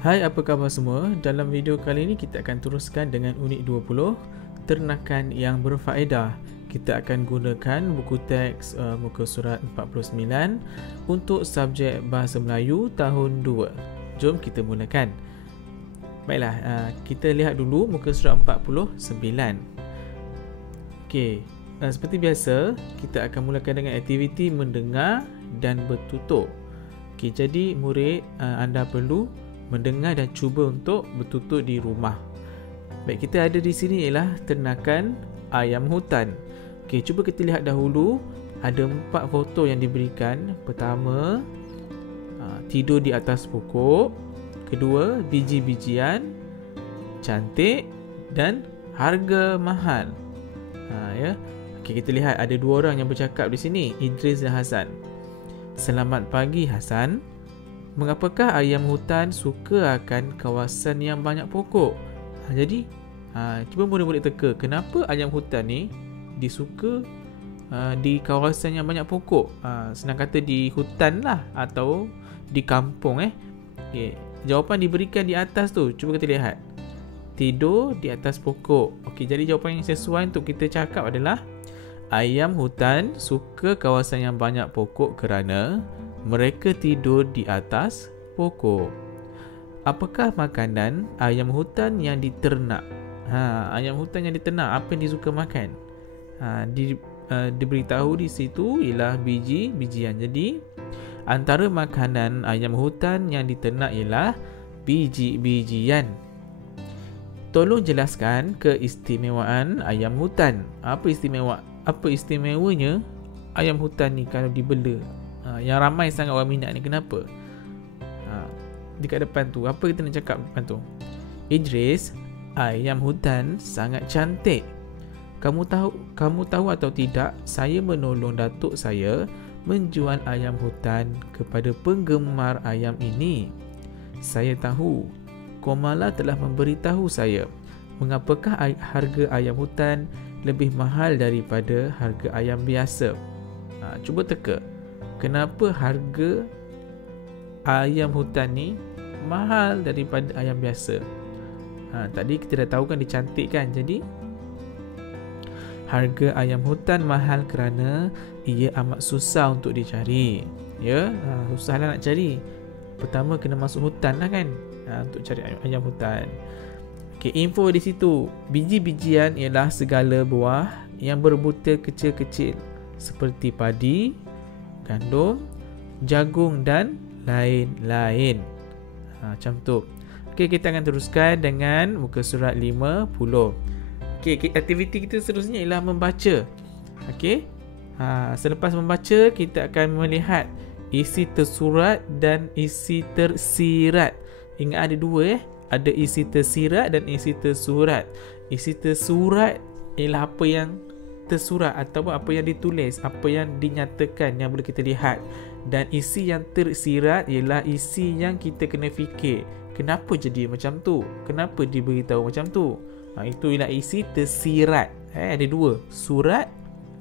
Hai, apa khabar semua? Dalam video kali ini kita akan teruskan dengan unit 20, ternakan yang berfaedah. Kita akan gunakan buku teks muka surat 49 untuk subjek Bahasa Melayu tahun 2. Jom kita mulakan. Baiklah, kita lihat dulu muka surat 49. Okey, seperti biasa, kita akan mulakan dengan aktiviti mendengar dan bertutur. Okey, jadi murid, anda perlu mendengar dan cuba untuk bertutur di rumah. Baik, kita ada di sini ialah ternakan ayam hutan. Okey, cuba kita lihat dahulu. Ada 4 foto yang diberikan. Pertama, tidur di atas pokok. Kedua, biji-bijian, cantik dan harga mahal. Ya. Okey, kita lihat ada 2 orang yang bercakap di sini, Idris dan Hasan. Selamat pagi Hasan. Mengapakah ayam hutan suka akan kawasan yang banyak pokok? Jadi, cuba murid-murid teka, kenapa ayam hutan ni disuka di kawasan yang banyak pokok? Senang kata di hutan lah atau di kampung. Okay. Jawapan diberikan di atas tu. Cuba kita lihat. Tidur di atas pokok. Okey, jadi jawapan yang sesuai untuk kita cakap adalah ayam hutan suka kawasan yang banyak pokok kerana mereka tidur di atas pokok. Apakah makanan ayam hutan yang diternak? Ayam hutan yang diternak, apa yang disuka makan? Diberitahu di situ ialah biji-bijian. Jadi, antara makanan ayam hutan yang diternak ialah biji-bijian. Tolong jelaskan keistimewaan ayam hutan. Apa istimewanya ayam hutan ni kalau dibela? Yang ramai sangat orang minat ni, kenapa? Dekat depan tu, apa kita nak cakap depan tu? Idris, ayam hutan sangat cantik. Kamu tahu atau tidak, saya menolong datuk saya menjual ayam hutan kepada penggemar ayam ini. Saya tahu Komala telah memberitahu saya mengapakah harga ayam hutan lebih mahal daripada harga ayam biasa. Cuba teka, kenapa harga ayam hutan ni mahal daripada ayam biasa? Tadi kita dah tahu kan dia cantik kan. Jadi harga ayam hutan mahal kerana ia amat susah untuk dicari. Ya, susahlah nak cari. Pertama kena masuk hutan lah kan, untuk cari ayam hutan. Okay, info di situ. Biji-bijian ialah segala buah yang berbutir kecil-kecil seperti padi, gandum, jagung dan lain-lain. Macam tu. Okey, kita akan teruskan dengan muka surat 50. Okey, aktiviti kita seterusnya ialah membaca. Okey. Selepas membaca, kita akan melihat isi tersurat dan isi tersirat. Ingat ada 2 Ada isi tersirat dan isi tersurat. Isi tersurat ialah apa yang tersurat ataupun apa yang ditulis, apa yang dinyatakan yang boleh kita lihat. Dan isi yang tersirat ialah isi yang kita kena fikir, kenapa jadi macam tu, kenapa diberitahu macam tu. Itu ialah isi tersirat. Ada 2, surat,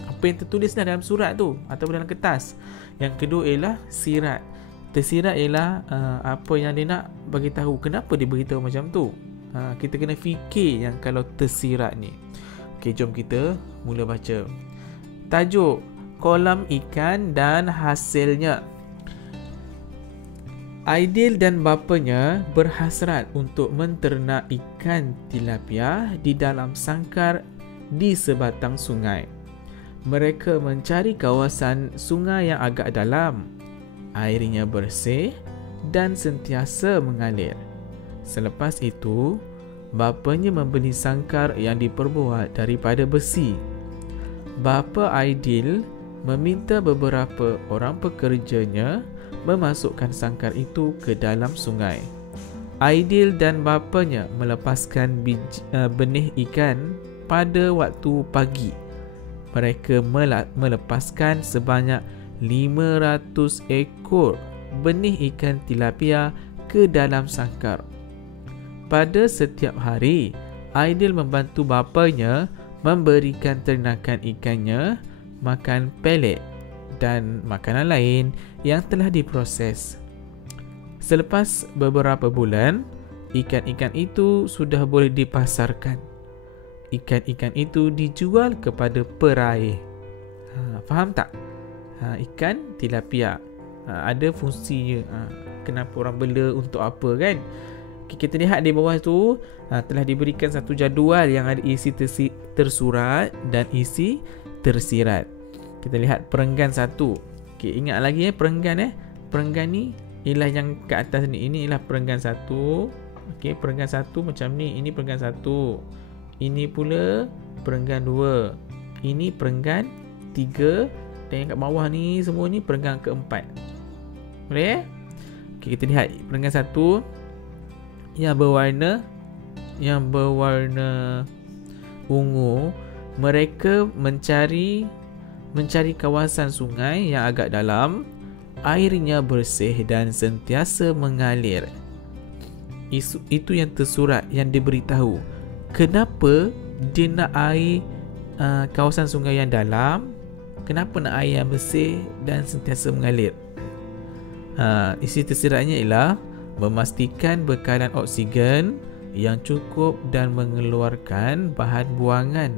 apa yang tertulis dalam surat tu ataupun dalam kertas. Yang kedua ialah sirat. Tersirat ialah apa yang dia nak bagi tahu, kenapa dia beritahu macam tu. Kita kena fikir yang kalau tersirat ni. Okey, jom kita mula baca. Tajuk, kolam ikan dan hasilnya. Aidil dan bapanya berhasrat untuk menternak ikan tilapia di dalam sangkar di sebatang sungai. Mereka mencari kawasan sungai yang agak dalam. Airnya bersih dan sentiasa mengalir. Selepas itu, bapanya membeli sangkar yang diperbuat daripada besi. Bapa Aidil meminta beberapa orang pekerjanya memasukkan sangkar itu ke dalam sungai. Aidil dan bapanya melepaskan benih ikan pada waktu pagi. Mereka melepaskan sebanyak 500 ekor benih ikan tilapia ke dalam sangkar. Pada setiap hari, Aidil membantu bapanya memberikan ternakan ikannya makan pelet dan makanan lain yang telah diproses. Selepas beberapa bulan, ikan-ikan itu sudah boleh dipasarkan. Ikan-ikan itu dijual kepada peraih. Faham tak? Ikan tilapia ada fungsinya. Kenapa orang bela, untuk apa kan? Kita lihat di bawah tu telah diberikan satu jadual yang ada isi tersurat dan isi tersirat. Kita lihat perenggan 1. Ingat lagi perenggan perenggan ni ialah yang ke atas ni. Ini ialah perenggan 1. Perenggan 1 macam ni. Ini perenggan 1. Ini pula perenggan 2. Ini perenggan 3. Dan yang kat bawah ni semua ni perenggan keempat. Boleh? Kita lihat perenggan 1 yang berwarna ungu. Mereka mencari kawasan sungai yang agak dalam, airnya bersih dan sentiasa mengalir. Itu yang tersurat, yang diberitahu. Kenapa dia nak air kawasan sungai yang dalam? Kenapa nak air yang bersih dan sentiasa mengalir? Isi tersiratnya ialah memastikan bekalan oksigen yang cukup dan mengeluarkan bahan buangan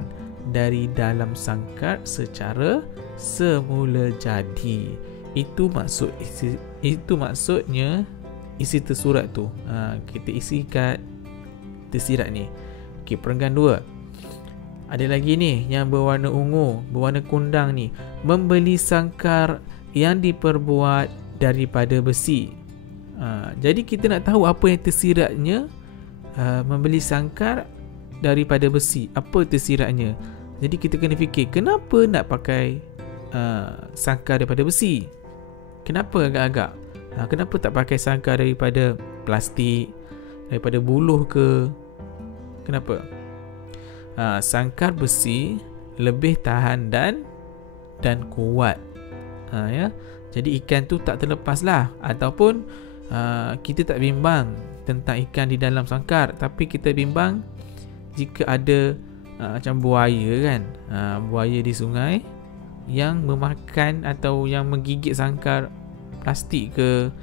dari dalam sangkar secara semula jadi. Itu maksudnya isi tersurat tu. Kita isi kat tersirat ni. Perenggan 2. Ada lagi ni yang berwarna ungu, berwarna kundang ni. Membeli sangkar yang diperbuat daripada besi. Jadi kita nak tahu apa yang tersiratnya. Membeli sangkar daripada besi, apa tersiratnya? Jadi kita kena fikir, kenapa nak pakai sangkar daripada besi? Kenapa agak-agak? Kenapa tak pakai sangkar daripada plastik, daripada buluh ke? Kenapa? Sangkar besi lebih tahan dan kuat. Ya. Jadi ikan tu tak terlepas lah. Ataupun kita tak bimbang tentang ikan di dalam sangkar, tapi kita bimbang jika ada macam buaya kan, buaya di sungai yang memakan atau yang menggigit sangkar plastik ke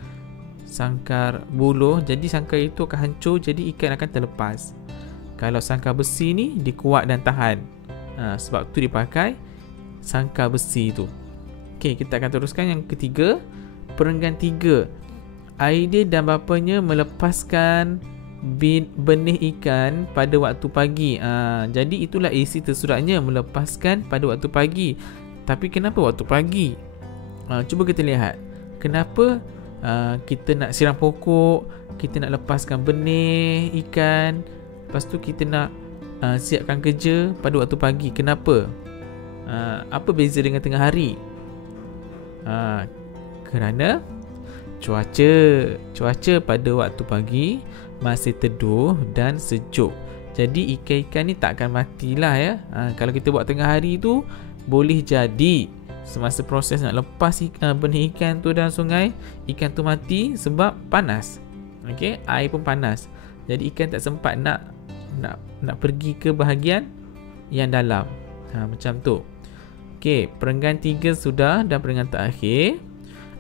sangkar buluh. Jadi sangkar itu akan hancur, jadi ikan akan terlepas. Kalau sangkar besi ni dia kuat dan tahan, sebab tu dipakai sangkar besi tu. Kita akan teruskan yang ketiga. Perenggan 3. Aidil dan bapanya melepaskan benih ikan pada waktu pagi. Jadi itulah isi tersuratnya, melepaskan pada waktu pagi. Tapi kenapa waktu pagi? Cuba kita lihat. Kenapa kita nak siram pokok, kita nak lepaskan benih ikan, lepas tu kita nak siapkan kerja pada waktu pagi. Kenapa? Apa beza dengan tengah hari? Kerana cuaca pada waktu pagi masih teduh dan sejuk. Jadi ikan-ikan ni tak akan matilah ya. Kalau kita buat tengah hari tu, boleh jadi semasa proses nak lepas benih ikan tu dalam sungai, ikan tu mati sebab panas. Air pun panas. Jadi ikan tak sempat nak pergi ke bahagian yang dalam. Macam tu. Perenggan 3 sudah, dan perenggan terakhir.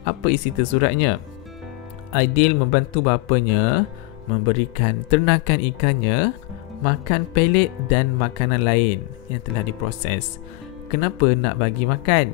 Apa isi tersuratnya? Aidil membantu bapanya memberikan ternakan ikannya makan pelet dan makanan lain yang telah diproses. Kenapa nak bagi makan?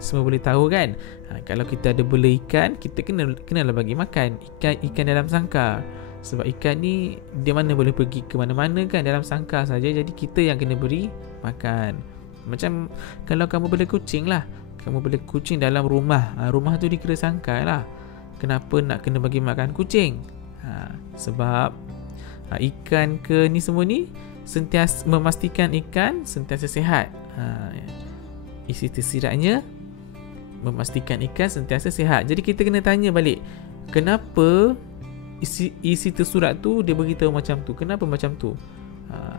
Semua boleh tahu kan? Kalau kita ada bela ikan, kita kenalah bagi makan ikan dalam sangkar. Sebab ikan ni dia mana boleh pergi ke mana-mana kan, dalam sangkar saja. Jadi kita yang kena beri makan. Macam kalau kamu bela kucing lah, kamu bela kucing dalam rumah, rumah tu dikira sangkar lah. Kenapa nak kena bagi makan kucing? Sebab ikan ke ni semua ni sentiasa memastikan ikan sentiasa sihat. Isi tersiratnya memastikan ikan sentiasa sihat. Jadi kita kena tanya balik, kenapa isi tersurat tu dia beritahu macam tu? Kenapa macam tu?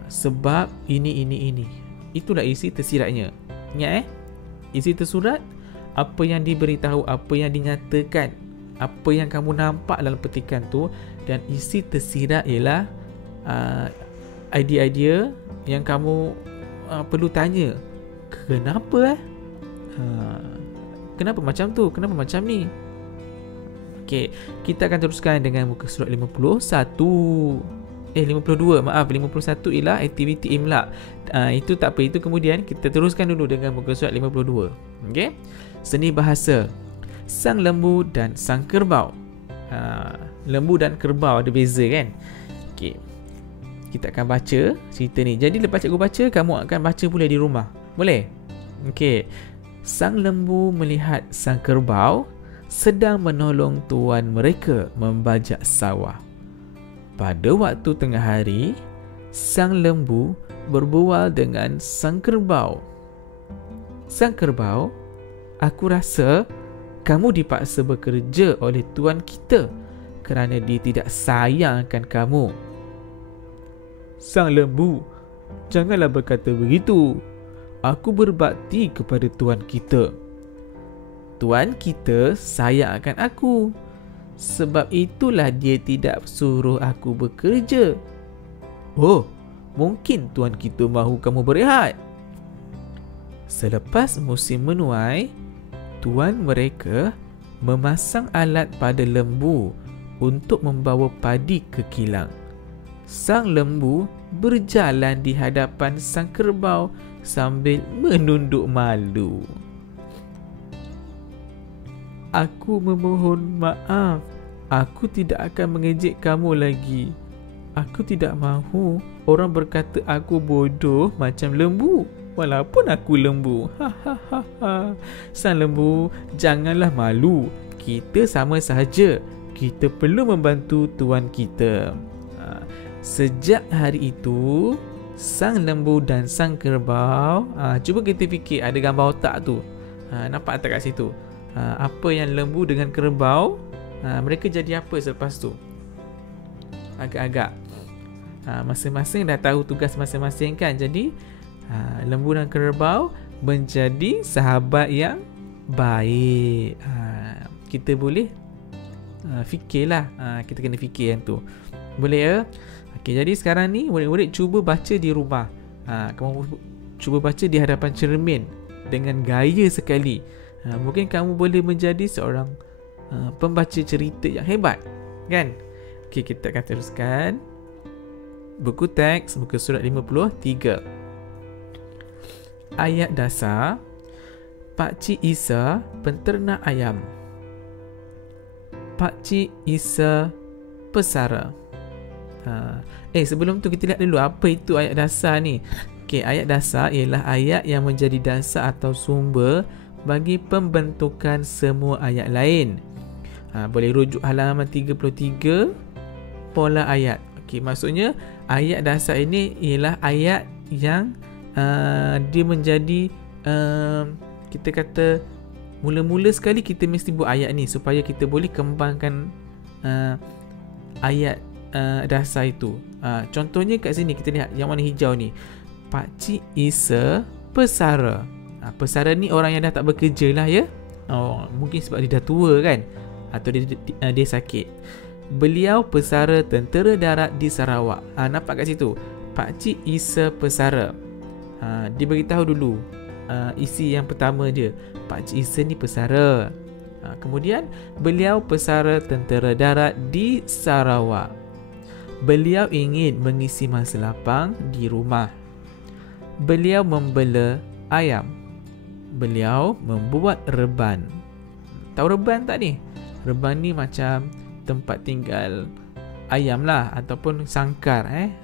Sebab ini. Itulah isi tersiratnya. Ingat isi tersurat, apa yang diberitahu, apa yang dinyatakan, apa yang kamu nampak dalam petikan tu. Dan isi tersirat ialah idea-idea yang kamu perlu tanya. Kenapa? Kenapa macam tu? Kenapa macam ni? Okey, kita akan teruskan dengan muka surat 52. Maaf, 51 ialah aktiviti imla. Itu tak apa, itu kemudian kita teruskan dulu dengan muka surat 52. Okey. Seni bahasa. Sang lembu dan sang kerbau. Lembu dan kerbau ada beza kan? Okey. Kita akan baca cerita ni. Jadi lepas cikgu baca, kamu akan baca pula di rumah. Boleh? Okey. Sang lembu melihat sang kerbau sedang menolong tuan mereka membajak sawah. Pada waktu tengah hari, sang lembu berbual dengan sang kerbau. Sang kerbau, aku rasa kamu dipaksa bekerja oleh tuan kita kerana dia tidak sayang akan kamu. Sang lembu, janganlah berkata begitu. Aku berbakti kepada tuan kita. Tuan kita sayang akan aku. Sebab itulah dia tidak suruh aku bekerja. Oh, mungkin tuan kita mahu kamu berehat. Selepas musim menuai, tuan mereka memasang alat pada lembu untuk membawa padi ke kilang. Sang lembu berjalan di hadapan sang kerbau sambil menunduk malu. Aku memohon maaf. Aku tidak akan mengejek kamu lagi. Aku tidak mahu orang berkata aku bodoh macam lembu, walaupun aku lembu. Sang lembu, janganlah malu. Kita sama sahaja. Kita perlu membantu tuan kita. Sejak hari itu, sang lembu dan sang kerbau, cuba kita fikir, ada gambar otak tu. Nampak tak kat situ? Apa yang lembu dengan kerbau, mereka jadi apa selepas tu? Agak-agak masing-masing dah tahu tugas masing-masing kan. Jadi lembu dan kerbau menjadi sahabat yang baik. Kita boleh fikirlah. Kita kena fikir yang tu. Boleh ya? Okey, jadi sekarang ni murid-murid cuba baca di rumah. Kamu cuba baca di hadapan cermin dengan gaya sekali. Mungkin kamu boleh menjadi seorang pembaca cerita yang hebat, kan? Okey, kita akan teruskan. Buku teks, muka surat 53. Ayat dasar. Pakcik Isa penternak ayam. Pakcik Isa pesara. Sebelum tu kita lihat dulu apa itu ayat dasar ni. Okey, ayat dasar ialah ayat yang menjadi dasar atau sumber bagi pembentukan semua ayat lain. Boleh rujuk halaman 33, pola ayat. Okey, maksudnya ayat dasar ini ialah ayat yang dia menjadi kita kata mula-mula sekali kita mesti buat ayat ni supaya kita boleh kembangkan ayat dasar itu. Contohnya kat sini kita lihat yang warna hijau ni. Pakcik Isa pesara. Pesara ni orang yang dah tak bekerja lah ya. Mungkin sebab dia dah tua kan, atau dia sakit. Beliau pesara tentera darat di Sarawak. Nampak kat situ, Pakcik Isa pesara. Dia beritahu dulu isi yang pertama je, Pakcik Isa ni pesara. Kemudian beliau pesara tentera darat di Sarawak. Beliau ingin mengisi masa lapang di rumah. Beliau membela ayam. Beliau membuat reban. Tahu reban tak ni? Reban ni macam tempat tinggal ayam lah, ataupun sangkar. 1.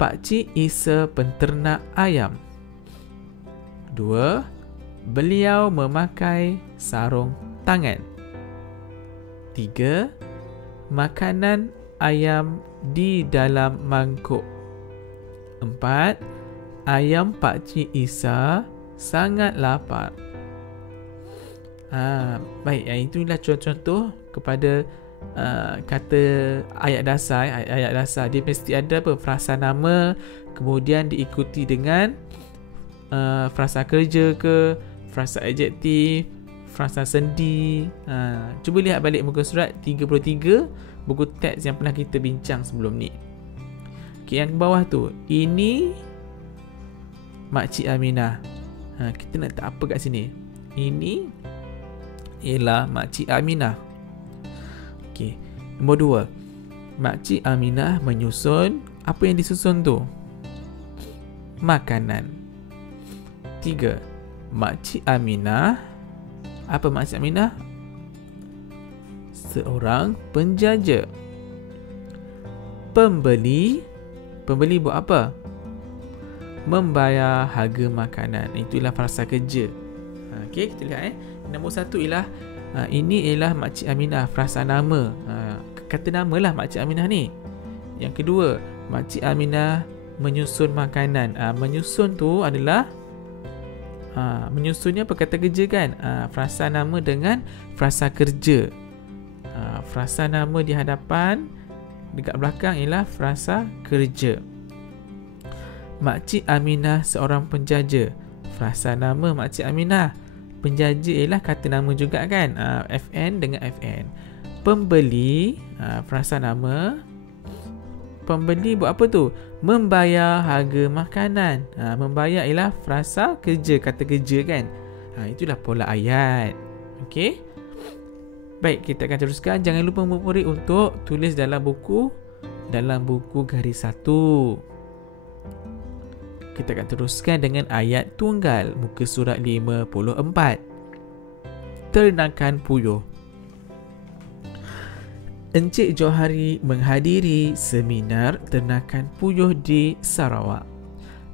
Pakcik Isa penternak ayam. 2. Beliau memakai sarung tangan. 3. Makanan ayam di dalam mangkuk. 4. Ayam Pakcik Isa sangat lapar. Baik, itulah contoh-contoh kepada kata ayat dasar. Ayat dasar dia mesti ada apa? Frasa nama, kemudian diikuti dengan frasa kerja ke, frasa adjektif, frasa sendi. Cuba lihat balik muka surat 33, buku teks yang pernah kita bincang sebelum ni. Okay, yang bawah tu, ini Makcik Aminah. Kita nak letak apa kat sini? Ini ialah Makcik Aminah. Okey. Nombor 2. Makcik Aminah menyusun. Apa yang disusun tu? Makanan. 3. Makcik Aminah. Apa Makcik Aminah? Seorang penjaja. Pembeli. Pembeli buat apa? Membayar harga makanan. Itulah frasa kerja. Okey, kita lihat Nombor 1 ialah ini ialah Makcik Aminah, frasa nama. Kata nama lah Makcik Aminah ni. Yang kedua, Makcik Aminah menyusun makanan. Menyusun tu adalah menyusunnya perkata kerja kan. Frasa nama dengan frasa kerja. Frasa nama di hadapan, dekat belakang ialah frasa kerja. Makcik Aminah seorang penjaja. Frasa nama Makcik Aminah. Penjaja ialah kata nama juga kan. FN dengan FN. Pembeli, frasa nama. Pembeli buat apa tu? Membayar harga makanan. Membayar ialah frasa kerja, kata kerja kan. Itulah pola ayat. Okey. Baik, kita akan teruskan. Jangan lupa murid untuk tulis dalam buku garis 1. Kita akan teruskan dengan ayat tunggal, muka surat 54. Ternakan puyuh. Encik Johari menghadiri seminar ternakan puyuh di Sarawak.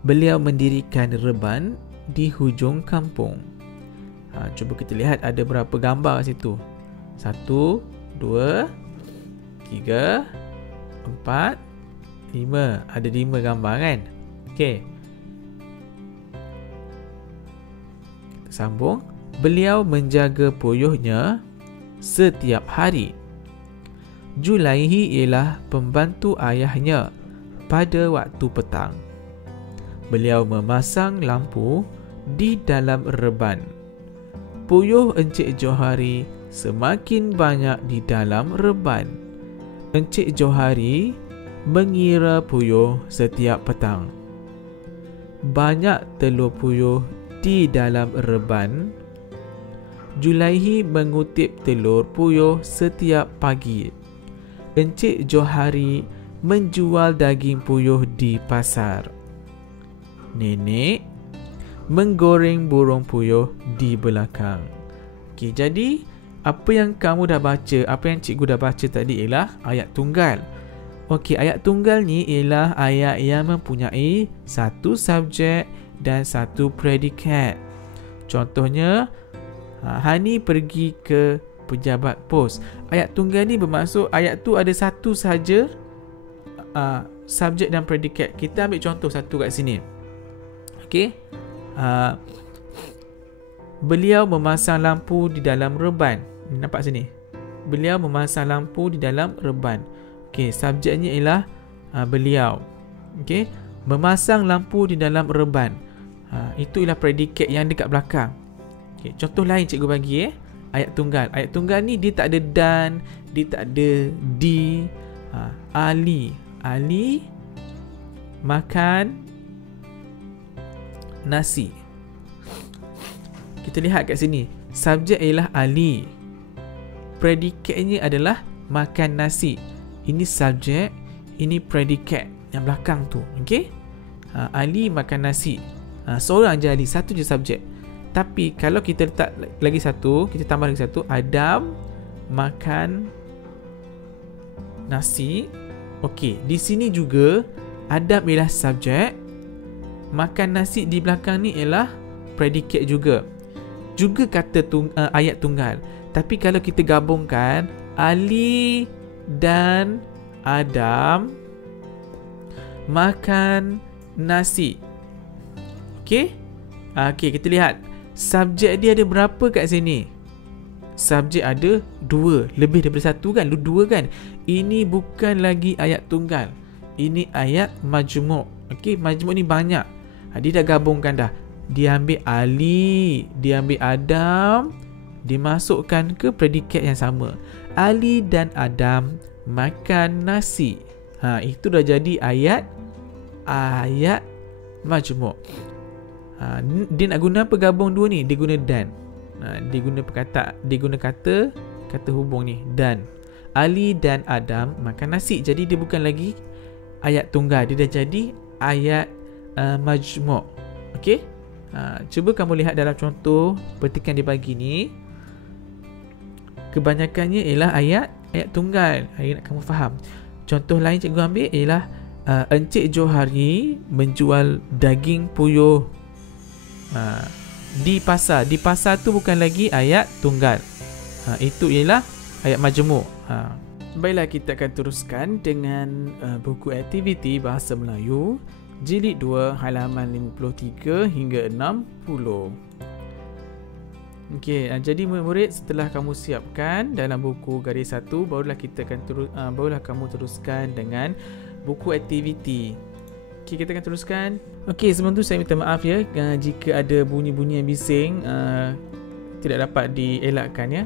Beliau mendirikan reban di hujung kampung. Cuba kita lihat ada berapa gambar kat situ. 1, 2, 3, 4, 5. Ada 5 gambar kan? Okey. Kita sambung. Beliau menjaga puyuhnya setiap hari. Julaihi ialah pembantu ayahnya pada waktu petang. Beliau memasang lampu di dalam reban. Puyuh Encik Johari semakin banyak di dalam reban. Encik Johari mengira puyuh setiap petang. Banyak telur puyuh di dalam reban. Julaihi mengutip telur puyuh setiap pagi. Encik Johari menjual daging puyuh di pasar. Nenek menggoreng burung puyuh di belakang. Okey, jadi apa yang kamu dah baca, apa yang cikgu dah baca tadi ialah ayat tunggal. Okey, ayat tunggal ni ialah ayat yang mempunyai satu subjek dan satu predikat. Contohnya, Hani pergi ke pejabat pos. Ayat tunggal ni bermaksud ayat tu ada satu sahaja subjek dan predikat. Kita ambil contoh satu kat sini. Okey. Beliau memasang lampu di dalam reban. Nampak sini? Beliau memasang lampu di dalam reban. Okey, subjeknya ialah beliau. Okey, memasang lampu di dalam reban. Itu ialah predikat yang dekat belakang. Okey, contoh lain cikgu bagi ayat tunggal. Ayat tunggal ni dia tak ada dan, dia tak ada di. Ali makan nasi. Kita lihat kat sini. Subjek ialah Ali. Predikatnya adalah makan nasi. Ini subjek, ini predikat yang belakang tu. Okey? Ali makan nasi. Seorang je Ali, satu je subjek. Tapi kalau kita letak lagi satu, kita tambah lagi satu, Adam makan nasi. Okey, di sini juga Adam ialah subjek. Makan nasi di belakang ni ialah predikat juga. Juga kata ayat tunggal. Tapi kalau kita gabungkan Ali dan Adam makan nasi. Okey? Okey, kita lihat. Subjek dia ada berapa kat sini? Subjek ada 2. Lebih daripada 1 kan? 2 kan? Ini bukan lagi ayat tunggal. Ini ayat majmuk. Okey, majmuk ni banyak. Dia dah gabungkan dah. Dia ambil Ali, dia ambil Adam, dimasukkan ke predikat yang sama. Ali dan Adam makan nasi. Itu dah jadi ayat majmuk. Dia nak guna apa gabung dua ni? Dia guna dan. diguna kata hubung ni, dan Ali dan Adam makan nasi. Jadi dia bukan lagi ayat tunggal, dia dah jadi ayat majmu'. Okey, cuba kamu lihat dalam contoh petikan dibagi ni, kebanyakannya ialah ayat tunggal. Hari nak kamu faham. Contoh lain cikgu ambil ialah Encik Johari menjual daging puyuh di pasar. Di pasar tu bukan lagi ayat tunggal, itu ialah ayat majmu'. Baiklah, kita akan teruskan dengan buku aktiviti Bahasa Melayu Jilid 2 halaman 53 hingga 60. Okey, jadi murid-murid, setelah kamu siapkan dalam buku garis 1, barulah kamu teruskan dengan buku aktiviti. Okey, kita akan teruskan. Okey, sebelum tu saya minta maaf ya jika ada bunyi-bunyi yang bising tidak dapat dielakkan ya.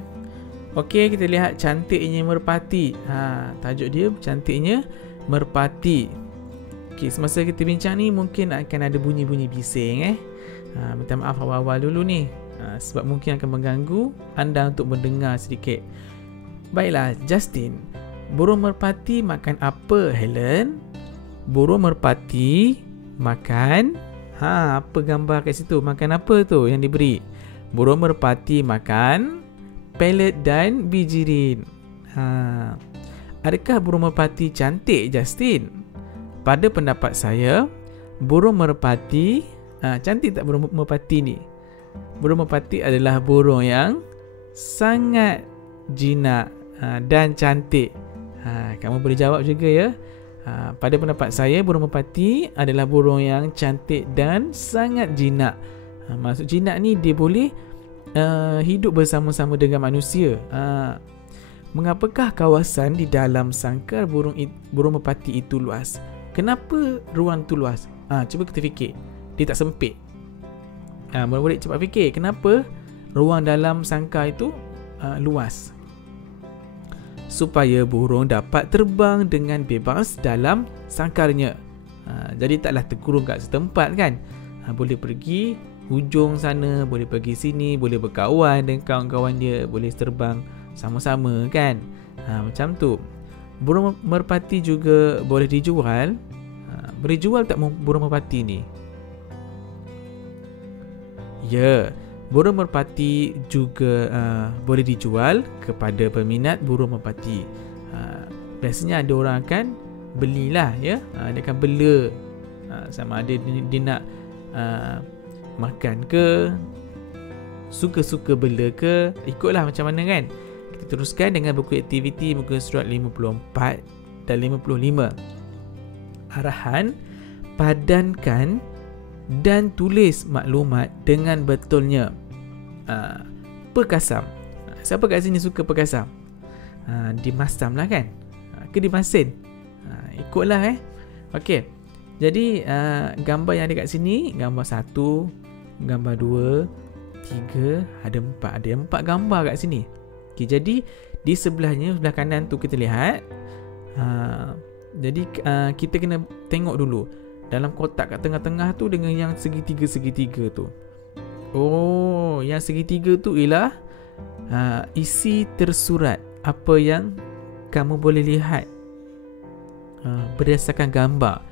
Okey, kita lihat cantiknya merpati. Tajuk dia cantiknya merpati. Okey, semasa kita bincang ni mungkin akan ada bunyi-bunyi bising minta maaf awal-awal dulu ni. Sebab mungkin akan mengganggu anda untuk mendengar sedikit. Baiklah, Justin. Burung merpati makan apa, Helen? Burung merpati makan apa gambar kat situ? Makan apa tu yang diberi? Burung merpati makan pelet dan bijirin. Adakah burung merpati cantik, Justin? Pada pendapat saya, burung merpati cantik tak burung merpati ni? Burung merpati adalah burung yang sangat jinak dan cantik. Kamu boleh jawab juga ya. Pada pendapat saya, burung merpati adalah burung yang cantik dan sangat jinak. Maksud jinak ni, dia boleh hidup bersama-sama dengan manusia. Mengapakah kawasan di dalam sangkar burung merpati itu luas? Kenapa ruang tu luas? Cuba kita fikir. Dia tak sempit. Murid-murid cepat fikir, kenapa ruang dalam sangkar itu luas? Supaya burung dapat terbang dengan bebas dalam sangkarnya. Jadi taklah terkurung kat setempat kan. Boleh pergi hujung sana, boleh pergi sini, boleh berkawan dengan kawan-kawan dia, boleh terbang sama-sama kan. Macam tu. Burung merpati juga boleh dijual. Boleh jual tak burung merpati ni? Ya, burung merpati juga boleh dijual kepada peminat burung merpati. Biasanya ada orang akan belilah ya. Dia akan bela, sama ada dia nak makan ke, suka-suka bela ke, ikutlah macam mana kan. Kita teruskan dengan buku aktiviti muka surat 54 dan 55. Arahan, padankan dan tulis maklumat dengan betulnya. Perkasam. Siapa kat sini suka perkasam? Dimasam lah kan? Ke dimasin? Ikutlah Okey. Jadi gambar yang ada kat sini, gambar 1, gambar 2, 3, ada 4. Ada 4 gambar kat sini. Okey, jadi di sebelahnya, sebelah kanan tu kita lihat. Jadi kita kena tengok dulu dalam kotak kat tengah-tengah tu dengan yang segitiga-segitiga tu. Oh, yang segitiga tu ialah isi tersurat. Apa yang kamu boleh lihat berdasarkan gambar.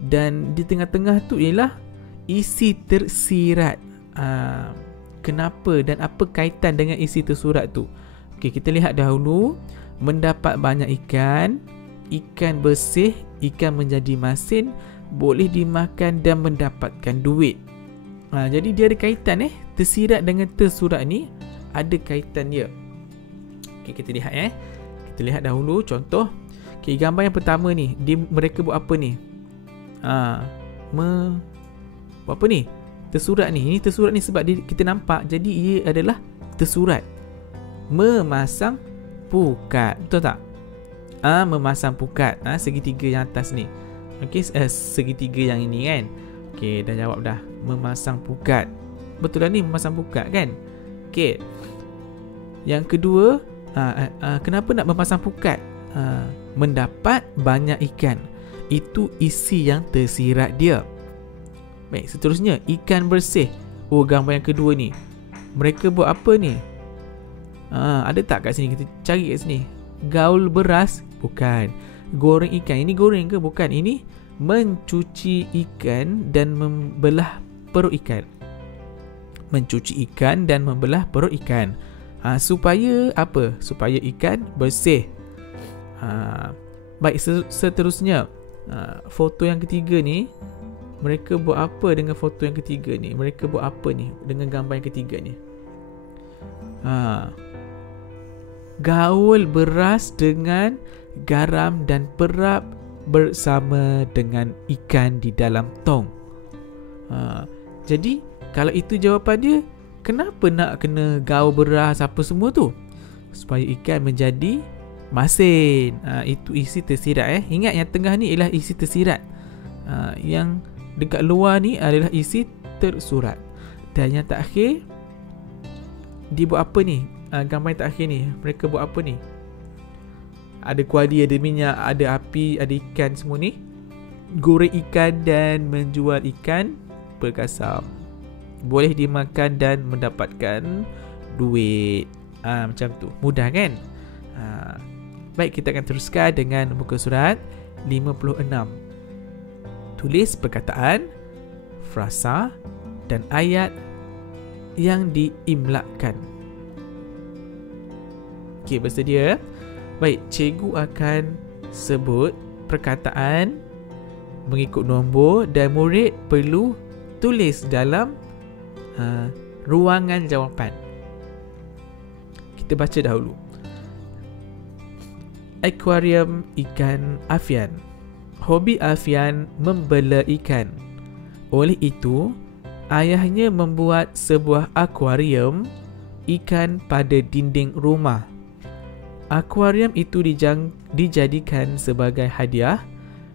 Dan di tengah-tengah tu ialah isi tersirat. Kenapa dan apa kaitan dengan isi tersurat tu? Okey, kita lihat dahulu. Mendapat banyak ikan, ikan bersih, ikan menjadi masin, boleh dimakan dan mendapatkan duit. Jadi dia ada kaitan tersirat dengan tersurat ni ada kaitan dia. Okey, kita lihat Kita lihat dahulu contoh. Okey, gambar yang pertama ni, mereka buat apa ni? Buat apa ni? Tersurat ni. Ini tersurat ni sebab kita nampak, jadi ia adalah tersurat. Memasang pukat. Betul tak? Memasang pukat. Segitiga yang atas ni. Okey, segitiga yang ini kan. Okey, dah jawab dah. Memasang pukat. Betul lah ni, memasang pukat kan? Okey. Yang kedua, kenapa nak memasang pukat? Mendapat banyak ikan. Itu isi yang tersirat dia. Baik, seterusnya ikan bersih. Oh, gambar yang kedua ni. Mereka buat apa ni? Ada tak kat sini? Kita cari kat sini. Gaul beras? Bukan. Goreng ikan? Ini goreng ke? Bukan. Ini mencuci ikan dan membelah perut ikan. Mencuci ikan dan membelah perut ikan. Supaya apa? Supaya ikan bersih. Baik, seterusnya. Foto yang ketiga ni, mereka buat apa dengan foto yang ketiga ni? Mereka buat apa ni dengan gambar yang ketiga ni? Gaul beras dengan garam dan perap bersama dengan ikan di dalam tong. Jadi kalau itu jawapan dia, kenapa nak kena gaul beras apa semua tu? Supaya ikan menjadi masin. Itu isi tersirat. Ingat yang tengah ni ialah isi tersirat. Yang dekat luar ni adalah isi tersurat. Dan yang terakhir, dia buat apa ni? Gambar yang terakhir ni, mereka buat apa ni? Ada kuali, ada minyak, ada api, ada ikan semua ni. Goreng ikan dan menjual ikan berkasam. Boleh dimakan dan mendapatkan duit. Macam tu. Mudah kan? Baik, kita akan teruskan dengan muka surat 56. Tulis perkataan, frasa dan ayat yang diimlakkan. Okey, bersedia? Baik, cikgu akan sebut perkataan mengikut nombor dan murid perlu tulis dalam ruangan jawapan. Kita baca dahulu. Akuarium ikan Afian. Hobi Afian membela ikan. Oleh itu, ayahnya membuat sebuah akuarium ikan pada dinding rumah. Akuarium itu dijadikan sebagai hadiah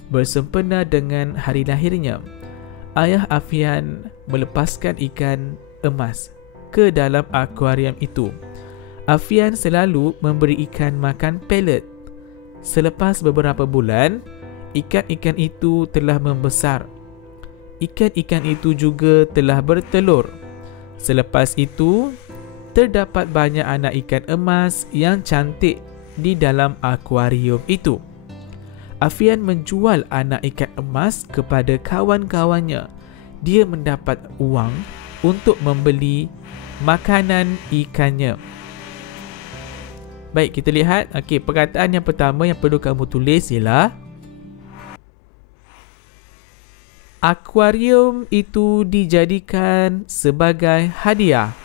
bersempena dengan hari lahirnya. Ayah Afian melepaskan ikan emas ke dalam akuarium itu. Afian selalu memberi ikan makan pelet. Selepas beberapa bulan, ikan-ikan itu telah membesar. Ikan-ikan itu juga telah bertelur. Selepas itu, terdapat banyak anak ikan emas yang cantik di dalam akuarium itu. Afian menjual anak ikan emas kepada kawan-kawannya. Dia mendapat uang untuk membeli makanan ikannya. Baik, kita lihat. Okey, perkataan yang pertama yang perlu kamu tulis ialah akuarium itu dijadikan sebagai hadiah.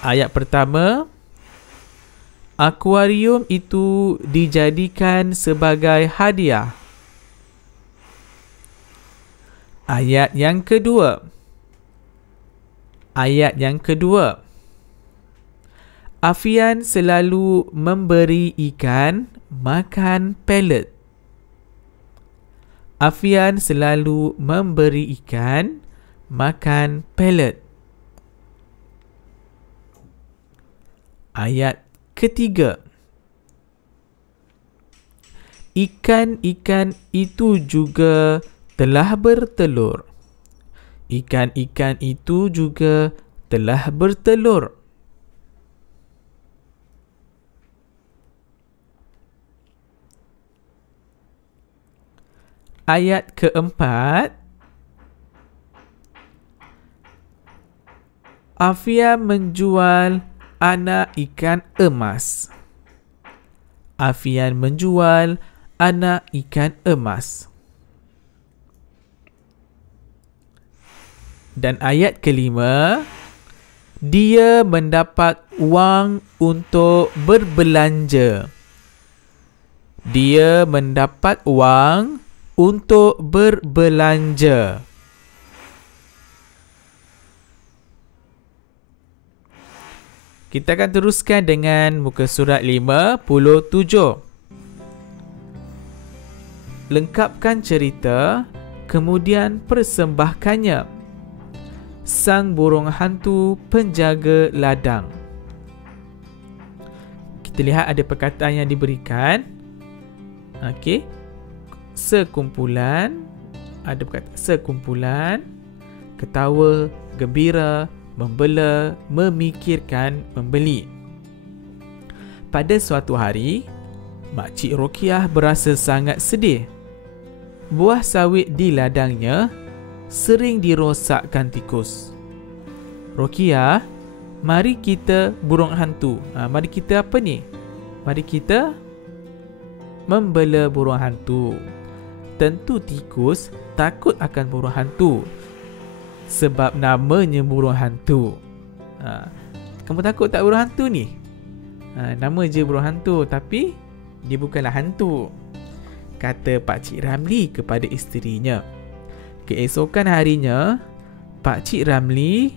Ayat pertama, akuarium itu dijadikan sebagai hadiah. Ayat yang kedua. Afian selalu memberi ikan makan pelet. Afian selalu memberi ikan makan pelet. Ayat ketiga. Ikan-ikan itu juga telah bertelur. Ikan-ikan itu juga telah bertelur. Ayat keempat. Afia menjual anak ikan emas. Afian menjual anak ikan emas. Dan ayat kelima, dia mendapat wang untuk berbelanja. Dia mendapat wang untuk berbelanja. Kita akan teruskan dengan muka surat 57. Lengkapkan cerita, kemudian persembahkannya. Sang burung hantu penjaga ladang. Kita lihat ada perkataan yang diberikan. Okey. Sekumpulan. Ada perkataan sekumpulan ketawa, gembira, membela, memikirkan membeli. Pada suatu hari, Makcik Rokiah berasa sangat sedih. Buah sawit di ladangnya sering dirosakkan tikus. Rokiah, mari kita burung hantu. Mari kita apa ni? Mari kita membela burung hantu. Tentu tikus takut akan burung hantu, sebab namanya burung hantu. Kamu takut tak burung hantu ni? Nama je burung hantu, tapi dia bukanlah hantu, kata Pakcik Ramli kepada isterinya. Keesokan harinya, Pakcik Ramli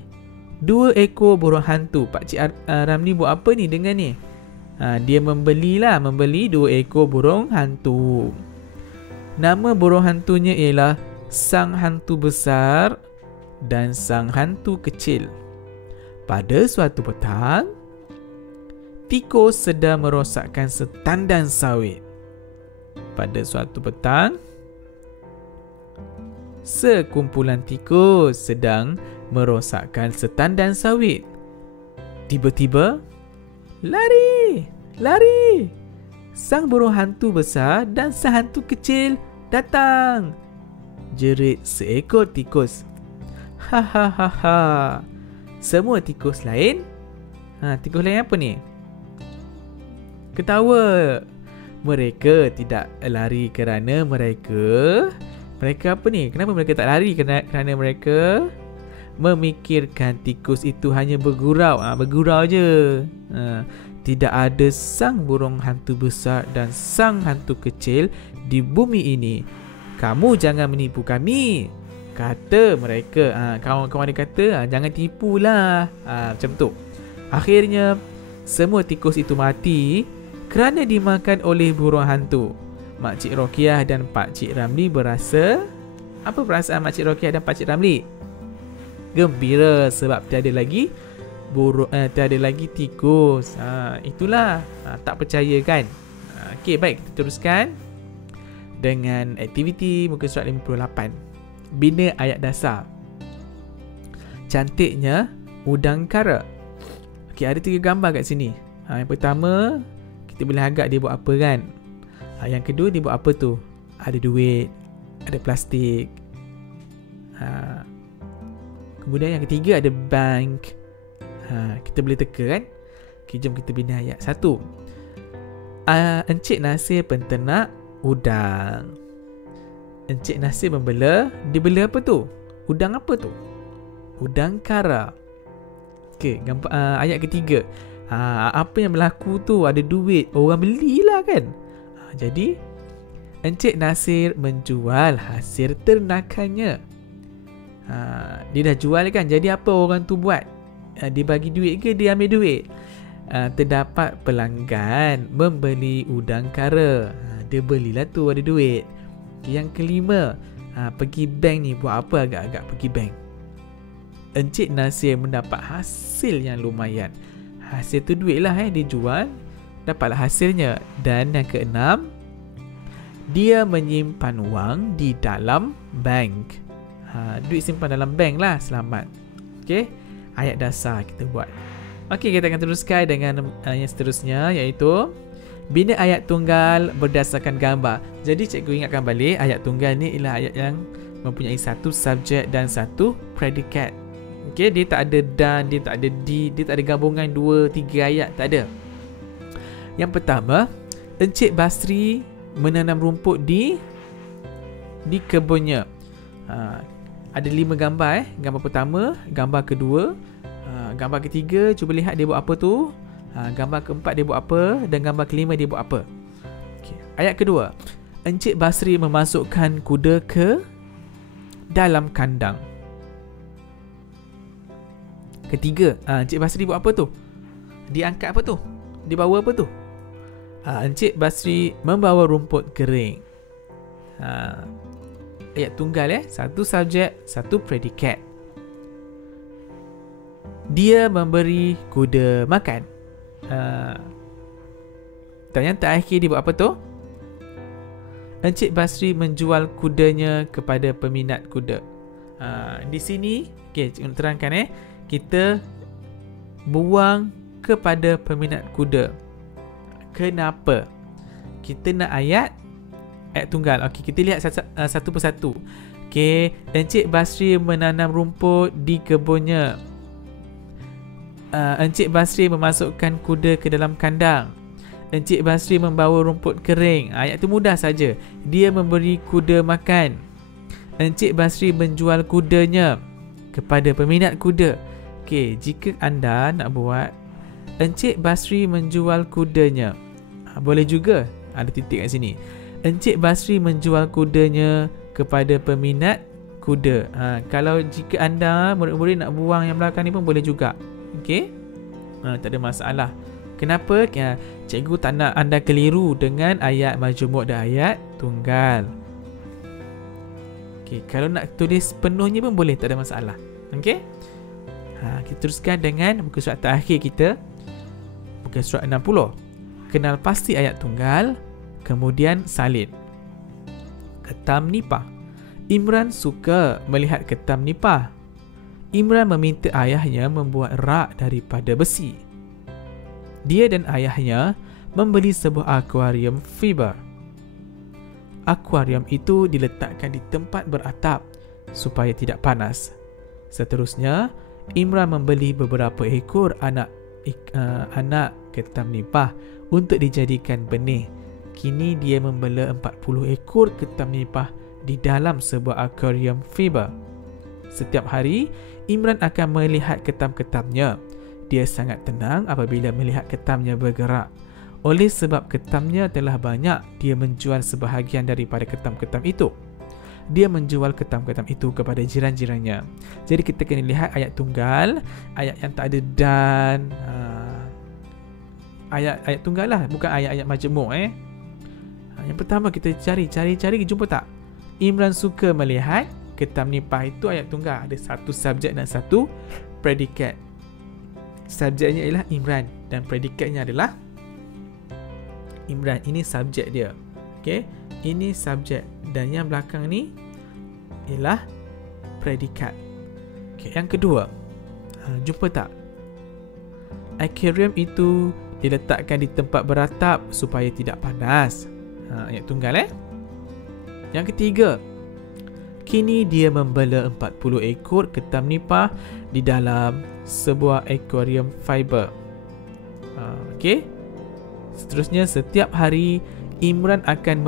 2 ekor burung hantu. Pakcik Ramli buat apa ni dengan ni? Dia membeli 2 ekor burung hantu. Nama burung hantunya ialah Sang Hantu Besar dan Sang Hantu Kecil. Pada suatu petang, tikus sedang merosakkan setandan sawit. Pada suatu petang, sekumpulan tikus sedang merosakkan setandan sawit. Tiba-tiba, lari! Sang burung hantu besar dan sang hantu kecil datang, jerit seekor tikus. Hahaha. Semua tikus lain, tikus lain apa ni? Ketawa. Mereka tidak lari kerana mereka apa ni? Kenapa mereka tak lari? Kerana mereka memikirkan tikus itu hanya bergurau. Bergurau je. Tidak ada sang burung hantu besar dan sang hantu kecil di bumi ini. Kamu jangan menipu kami, kata mereka. Kawan-kawan dia kata, jangan tipulah. Macam tu. Akhirnya, semua tikus itu mati kerana dimakan oleh burung hantu. Makcik Rokiah dan Pakcik Ramli berasa... Apa perasaan Makcik Rokiah dan Pakcik Ramli? Gembira sebab tiada lagi tikus. Itulah. Tak percaya kan? Okey, baik, kita teruskan dengan aktiviti muka surat 58. Bina ayat dasar. Cantiknya udang kara. Okey, ada 3 gambar kat sini. Yang pertama, kita boleh agak dia buat apa kan. Yang kedua, dia buat apa tu? Ada duit, ada plastik. Kemudian yang ketiga, ada bank. Kita boleh teka kan. Okay, jom kita bina ayat. 1. Encik Nasir penternak udang. Encik Nasir membela. Dia bela apa tu? Udang apa tu? Udang kara. Okay, ayat ketiga. Apa yang berlaku tu? Ada duit, orang belilah kan. Jadi Encik Nasir menjual hasil ternakannya. Dia dah jual kan. Jadi apa orang tu buat? Dia bagi duit ke dia ambil duit? Terdapat pelanggan membeli udang kara. Dia belilah tu, ada duit. Yang kelima, pergi bank ni. Buat apa agak-agak pergi bank? Encik Nasir mendapat hasil yang lumayan. Hasil tu duit lah, dia jual, dapatlah hasilnya. Dan yang keenam, dia menyimpan wang di dalam bank. Duit simpan dalam bank lah, selamat. Okay, ayat dasar kita buat. Okay, kita akan teruskan dengan yang seterusnya, iaitu bina ayat tunggal berdasarkan gambar. Jadi cikgu ingatkan balik, ayat tunggal ni ialah ayat yang mempunyai satu subjek dan satu predikat. Okay, dia tak ada dan, dia tak ada di, dia tak ada gabungan 2-3 ayat, tak ada. Yang pertama, Encik Basri menanam rumput di kebunnya. Ada 5 gambar. Gambar pertama, gambar kedua, gambar ketiga, cuba lihat dia buat apa tu. Gambar keempat dia buat apa, dan gambar kelima dia buat apa. Okay. Ayat kedua, Encik Basri memasukkan kuda ke dalam kandang. Ketiga, Encik Basri buat apa tu? Dia angkat apa tu? Dia bawa apa tu? Encik Basri membawa rumput kering. Ayat tunggal satu subjek, satu predikat. Dia memberi kuda makan. Dan yang terakhir dia buat apa tu? Encik Basri menjual kudanya kepada peminat kuda. Di sini, cikgu nak terangkan kita buang kepada peminat kuda. Kenapa? Kita nak ayat tunggal. Kita lihat satu persatu. Encik Basri menanam rumput di kebunnya. Encik Basri memasukkan kuda ke dalam kandang. Encik Basri membawa rumput kering. Ayat tu mudah saja. Dia memberi kuda makan. Encik Basri menjual kudanya kepada peminat kuda. Jika anda nak buat Encik Basri menjual kudanya, boleh juga ada titik kat sini. Encik Basri menjual kudanya kepada peminat kuda. Kalau jika anda murid-murid nak buang yang belakang ni pun boleh juga. Tak ada masalah. Kenapa? Cikgu tak nak anda keliru dengan ayat majmuk dan ayat tunggal. Kalau nak tulis penuhnya pun boleh, tak ada masalah. Kita teruskan dengan muka surat terakhir kita, muka surat 60. Kenal pasti ayat tunggal, kemudian salin. Ketam nipah. Imran suka melihat ketam nipah. Imran meminta ayahnya membuat rak daripada besi. Dia dan ayahnya membeli sebuah akuarium fiber. Akuarium itu diletakkan di tempat beratap supaya tidak panas. Seterusnya, Imran membeli beberapa ekor anak ketam nipah untuk dijadikan benih. Kini dia membela 40 ekor ketam nipah di dalam sebuah akuarium fiber. Setiap hari, Imran akan melihat ketam-ketamnya. Dia sangat tenang apabila melihat ketamnya bergerak. Oleh sebab ketamnya telah banyak, dia menjual sebahagian daripada ketam-ketam itu. Dia menjual ketam-ketam itu kepada jiran-jirannya. Jadi kita kena lihat ayat tunggal, ayat yang tak ada dan. Ayat tunggal lah, bukan ayat-ayat majmuk. Yang pertama kita cari, jumpa tak? Imran suka melihat ketam nipah, itu ayat tunggal. Ada satu subjek dan satu predikat. Subjeknya ialah Imran dan predikatnya adalah Imran. Ini subjek dia. Ini subjek dan yang belakang ni ialah predikat. Yang kedua, jumpa tak? Akuarium itu diletakkan di tempat beratap supaya tidak panas. Ayat tunggal. Yang ketiga, kini dia membela 40 ekor ketam nipah di dalam sebuah akuarium fiber. Seterusnya, setiap hari Imran akan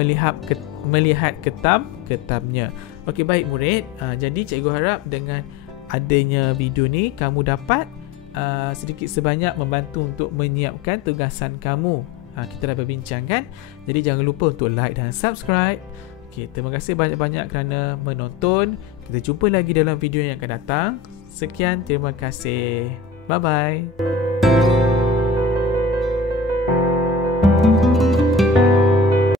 melihat ketam-ketamnya. Baik murid. Jadi cikgu harap dengan adanya video ni kamu dapat sedikit sebanyak membantu untuk menyiapkan tugasan kamu. Kita dah berbincang kan. Jadi jangan lupa untuk like dan subscribe. Terima kasih banyak-banyak kerana menonton. Kita jumpa lagi dalam video yang akan datang. Sekian, terima kasih. Bye-bye.